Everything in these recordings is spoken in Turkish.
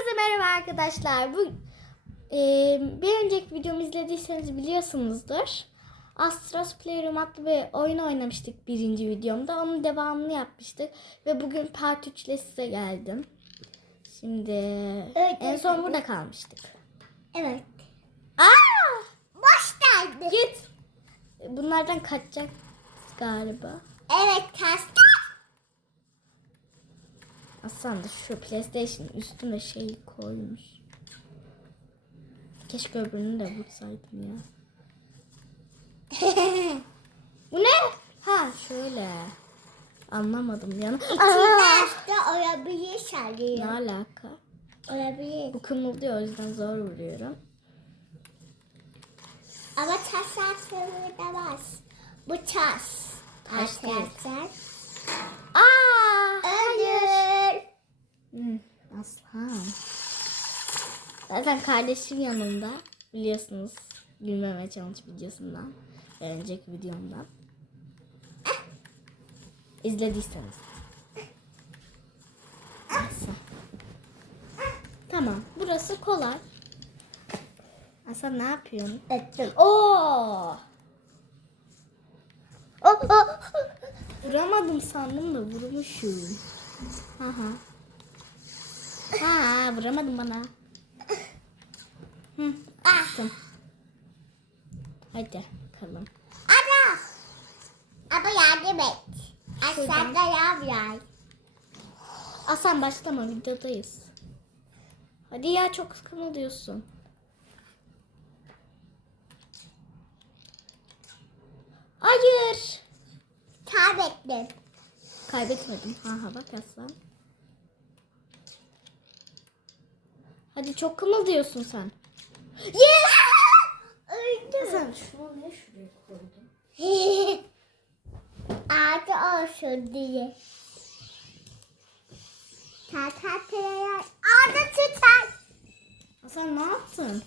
Herkese merhaba arkadaşlar. Bu e, bir önceki videomu izlediyseniz biliyorsunuzdur. Astros Playroom adlı bir oyun oynamıştık birinci videomda. Onun devamını yapmıştık. Ve bugün part 3 ile size geldim. Şimdi Evet, en son evet. burada kalmıştık. Evet. Aa! Başlardı. Git. Bunlardan kaçacak galiba. Evet tasta. Aslan da şu PlayStation üstüne şey koymuş. Keşke öbürünü de vursaydım ya. Bu ne? Ha şöyle. Anlamadım ya. İçinde olabilir Ne sanıyor. alaka? Olabilir. Bu kımıldıyor o yüzden zor vuruyorum. Ama taş atılır da var. Bu taş. Taş değil. Arkadaşlar. Aslan. Zaten kardeşim yanımda. Biliyorsunuz. Gülmeme challenge videosundan. Önceki videomdan. İzlediyseniz. Neyse. Tamam. Burası kolay. Aslan ne yapıyorsun? Öttüm. Oo! Oh, oh. Vuramadım sandım da vurmuşum. Aha. Ha, vuramadım bana. Hı, attım. Hadi bakalım. Ana. Ama yardım et. Aşağıda yav yay. Asan başlama videodayız. Hadi ya çok kımıldıyorsun. Hayır. Kaybettim. Kaybetmedim. Ha ha bak aslan. Hadi çok kımıldıyorsun sen. Yes! Öldüm. Sen şunu niye şuraya koydun? Ağacı olsun diye. Tatataya ağacı tutar. Sen ne yaptın?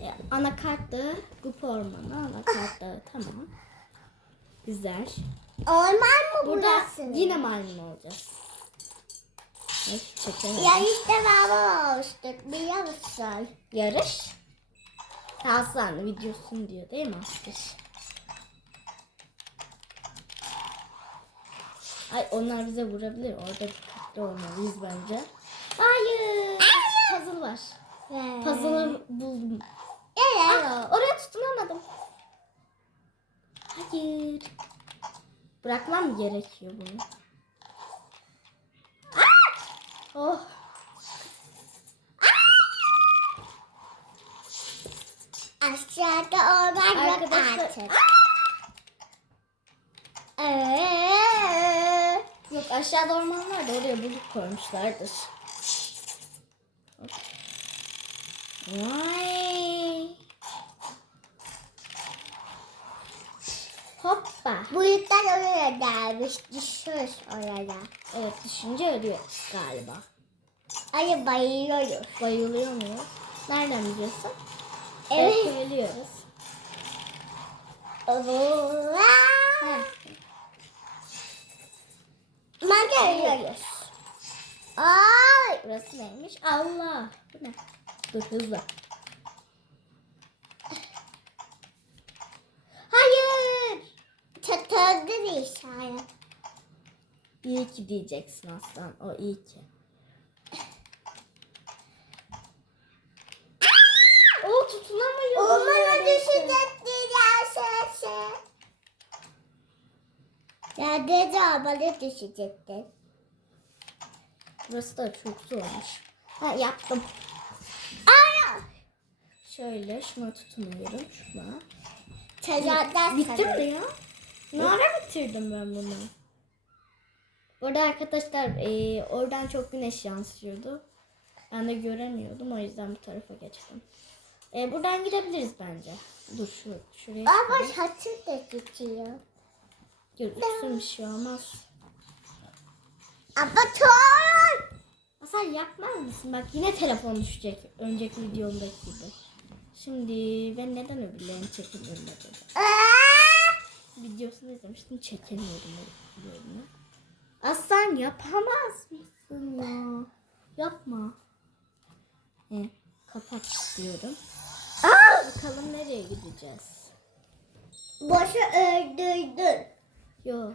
E, anakart dağı, Gup Ormanı, anakart dağı tamam. Güzel. Orman mı Burada burası? yine maymun olacağız. Yarışta beraber olmuştuk biliyor musun? Yarış. Aslan videosun diyor değil mi Asker? Ay onlar bize vurabilir. Orada dikkatli olmalıyız bence. Hayır. Puzzle var. Puzzle'ı buldum. Evet. Aa, oraya tutunamadım. Hayır. Bırakmam gerekiyor bunu. Oh. Aşağıda orman yok artık. Ee, Yok aşağıda orman var da oraya bulduk koymuşlardır. Hop. Hoppa. bu yükler oraya gelmiş. Düşüyoruz oraya. Evet düşünce ölüyoruz galiba. Ay bayılıyoruz. Bayılıyor muyuz? Nereden biliyorsun? Evet. Evet ölüyoruz. Ben görüyoruz. Ay. Burası neymiş? Allah. Bu ne? Dur hızlı. Hayır. Çatıldı bir işaret. İyi ki diyeceksin aslan. O iyi ki. O tutunamıyor. Ormana düşecekti yaşasın. Ya dedi ormana düşecekti. Burası da çok zormuş. Ha yaptım. Ana. Şöyle şuna tutunuyorum. Şuna. Çazadan Bitti mi ya? Ne ara bitirdim ben bunu? Bu arada arkadaşlar eee, oradan çok güneş yansıyordu. Ben de göremiyordum o yüzden bu tarafa geçtim. Eee, buradan gidebiliriz bence. Dur şu, şuraya Ama çıkalım. saçı da tutuyor. Gözüksün bir şey olmaz. Ama tor. Hasan yapmaz mısın? Bak yine telefon düşecek. Önceki videomdaki gibi. Şimdi ben neden öbürlerini çekemiyorum acaba? Videosunu izlemiştim çekemiyordum öbürlerini. Aslan yapamaz mısın ya? Yapma. He, kapat diyorum. Bakalım nereye gideceğiz? Boşu öldürdün. Yo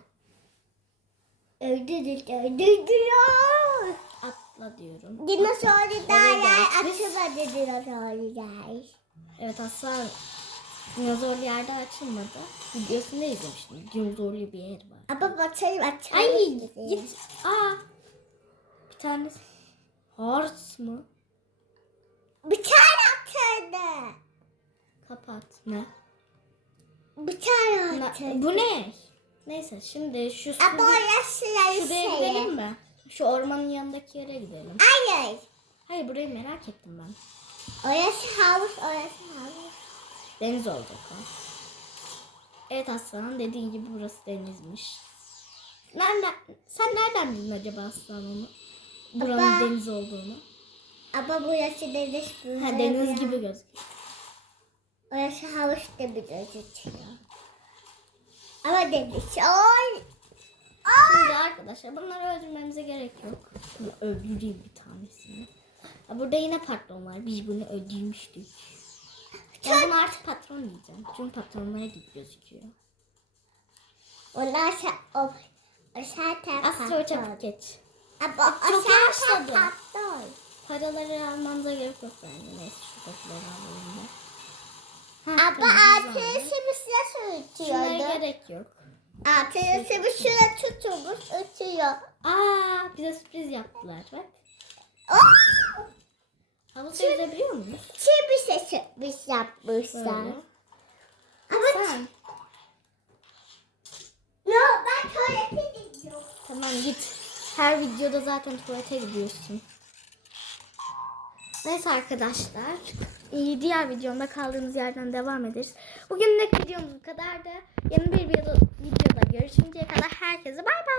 Öldürdün, öldürdün. atla diyorum. Geldik biz. açılmadı dinozorlu dağlar. Evet asla dinozorlu yerde açılmadı. Videosunu izlemiştim. Dinozorlu bir yer var. Ama bakalım açılmadı. Ay git. Aa. Bir tanesi. Horse mu? Bir tane atıldı. Kapat. Ne? Bir tane atıldı. bu ne? Neyse şimdi şu Ama sürü- orası şuraya şey. gidelim mi? Şu ormanın yanındaki yere gidelim. Hayır. Hayır burayı merak ettim ben. Orası havuz, orası havuz. Deniz olacak o. Evet Aslan dediğin gibi burası denizmiş. Nereden, sen nereden bildin acaba Aslan onu? Buranın Baba. deniz olduğunu. Ama burası deniz. Ha deniz gibi gözüküyor. Orası havuz da bir gözüküyor. Ama deniz. Oy. Şimdi arkadaşlar bunları öldürmemize gerek yok. Bunu öldüreyim bir tanesini. Burada yine patron var. Biz bunu öldürmüştük. Ben bunu artık patron diyeceğim. Çünkü patronlara gibi gözüküyor. Onlar sa- o, zaten Astro çabuk geç. Ama o zaten patron. Paraları almanıza gerek yok bence. Neyse şu kapıları alayım ben. Ha, Ama altını sıvısına Şunlara sürtüyordu. gerek yok. Altını sıvısına tutuyormuş, ötüyor. Aa, bize sürpriz yaptılar bak. Oh! Havuzda yüzebiliyor muyuz? yapmış yapmışlar. Böyle. Ama Sen. No ben tuvalete gidiyorum. Tamam git. Her videoda zaten tuvalete gidiyorsun. Neyse arkadaşlar. Diğer videomda kaldığımız yerden devam ederiz. Bugünlük videomuz bu kadardı. Yeni bir videoda görüşünceye kadar herkese bay bay.